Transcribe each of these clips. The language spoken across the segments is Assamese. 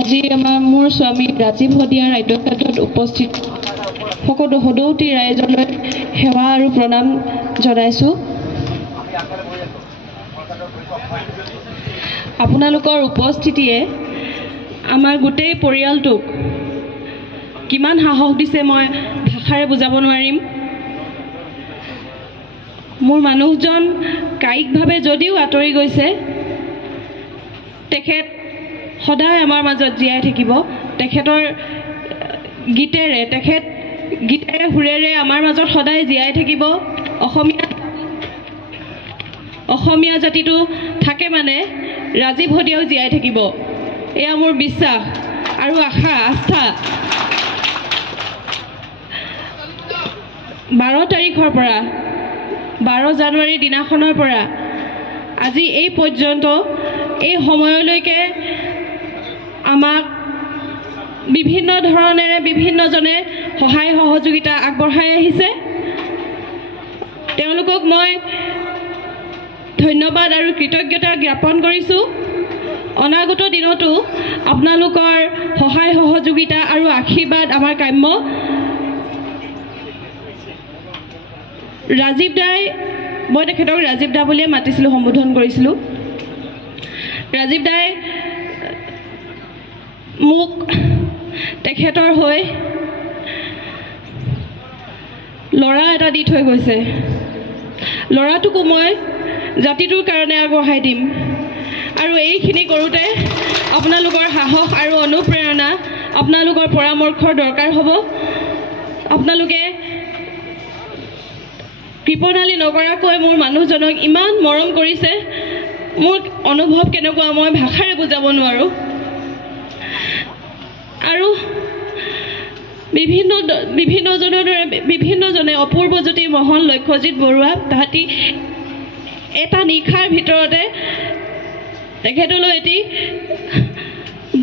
আজি আমাৰ মোৰ স্বামী ৰাজীৱ শদিয়াৰ আদ্যক্ষেত্ৰত উপস্থিত সকলো সদৌতি ৰাইজলৈ সেৱা আৰু প্ৰণাম জনাইছোঁ। আপোনালোকৰ উপস্থিতিয়ে আমাৰ গোটেই পৰিয়ালটোক কিমান সাহস দিছে মই ভাষাৰে বুজাব নোৱাৰিম। মোৰ মানুহজন কায়িকভাৱে যদিও আঁতৰি গৈছে, তেখেত সদায় আমাৰ মাজত জীয়াই থাকিব। তেখেতৰ গীতেৰে সুৰেৰে আমাৰ মাজত সদায় জীয়াই থাকিব। অসমীয়া জাতিটো থাকে মানে ৰাজীৱ শদিয়াও জীয়াই থাকিব, এয়া মোৰ বিশ্বাস আৰু আস্থা। 12 তাৰিখৰ পৰা 12 জানুৱাৰী দিনাখনৰ পৰা আজি এই পৰ্যন্ত এই সময়লৈকে আমাক বিভিন্ন ধৰণেৰে বিভিন্নজনে সহায় সহযোগিতা আগবঢ়াই আহিছে। তেওঁলোকক মই ধন্যবাদ আৰু কৃতজ্ঞতা জ্ঞাপন কৰিছোঁ। অনাগত দিনতো আপোনালোকৰ সহায় সহযোগিতা আৰু আশীৰ্বাদ আমাৰ কাম্য। ৰাজীৱ দাই, মই তেখেতক ৰাজীৱ দা বুলিয়ে মাতিছিলোঁ, সম্বোধন কৰিছিলোঁ। ৰাজীৱ দাই মোক তেখেতৰ হৈ ল'ৰা এটা দি থৈ গৈছে। ল'ৰাটোকো মই জাতিটোৰ কাৰণে আগবঢ়াই দিম। আৰু এইখিনি কৰোঁতে আপোনালোকৰ সাহস আৰু অনুপ্ৰেৰণা, আপোনালোকৰ পৰামৰ্শৰ দৰকাৰ হ'ব। আপোনালোকে কৃপণালি নকৰাকৈ মোৰ মানুহজনক ইমান মৰম কৰিছে, মোৰ অনুভৱ কেনেকুৱা মই ভাষাৰে বুজাব নোৱাৰোঁ। আৰু বিভিন্নজনে অপূৰ্বজ্যোতি মোহন, লক্ষ্যজিৎ বৰুৱা, তাহাঁতি এটা নিশাৰ ভিতৰতে তেখেতলৈ এটি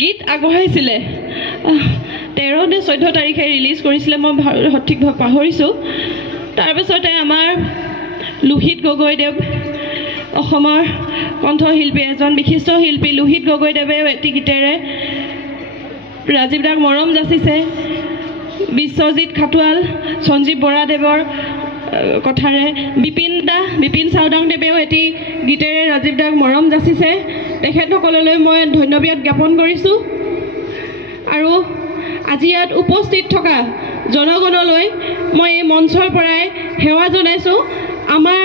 গীত আগবঢ়াইছিলে। 13 নে 14 তাৰিখে ৰিলিজ কৰিছিলে, মই সঠিকভাৱে পাহৰিছোঁ। তাৰপিছতে আমাৰ লোহিত গগৈদেৱ, অসমৰ কণ্ঠশিল্পী, এজন বিশিষ্ট শিল্পী লোহিত গগৈদেৱে এটি গীতেৰে ৰাজীৱ দাক মৰম যাচিছে। বিশ্বজিৎ খাটোৱাল, সঞ্জীৱ বৰাদেৱৰ কথাৰে বিপিন চাওদাংদেৱেও এটি গীতেৰে ৰাজীৱ দাক মৰম যাচিছে। তেখেতসকললৈ মই ধন্যবাদ জ্ঞাপন কৰিছোঁ। আৰু আজি ইয়াত উপস্থিত থকা জনগণলৈ মই এই মঞ্চৰ পৰাই সেৱা জনাইছোঁ। আমাৰ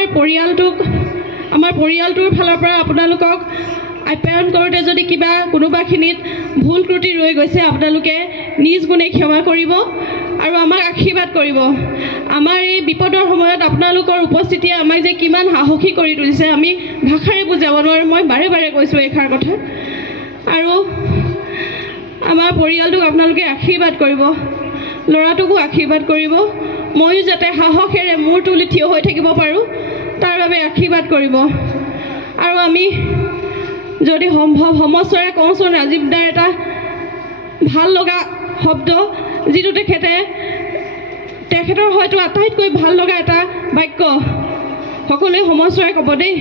পৰিয়ালটোৰ ফালৰ পৰা আপোনালোকক আপ্যায়ন কৰোঁতে যদি কোনোবাখিনিত ভুল ত্ৰুটি ৰৈ গৈছে, আপোনালোকে নিজ গুণে ক্ষমা কৰিব আৰু আমাক আশীৰ্বাদ কৰিব। আমাৰ এই বিপদৰ সময়ত আপোনালোকৰ উপস্থিতিয়ে আমাক যে কিমান সাহসী কৰি তুলিছে, আমি ভাষাৰে বুজাব নোৱাৰোঁ। মই বাৰে বাৰে কৈছোঁ এইষাৰ কথা। আৰু আমাৰ পৰিয়ালটোক আপোনালোকে আশীৰ্বাদ কৰিব, ল'ৰাটোকো আশীৰ্বাদ কৰিব। ময়ো যাতে সাহসেৰে মূৰ তুলি থিয় হৈ থাকিব পাৰোঁ, তাৰ বাবে আশীৰ্বাদ কৰিব। আৰু আমি যদি সম্ভৱ সমস্বৰে কওঁচোন, ৰাজীৱ দাৰ এটা ভাল লগা শব্দ, যিটো তেখেতৰ হয়তো আটাইতকৈ ভাল লগা এটা বাক্য, সকলোৱে সমস্বৰে ক'ব দেই।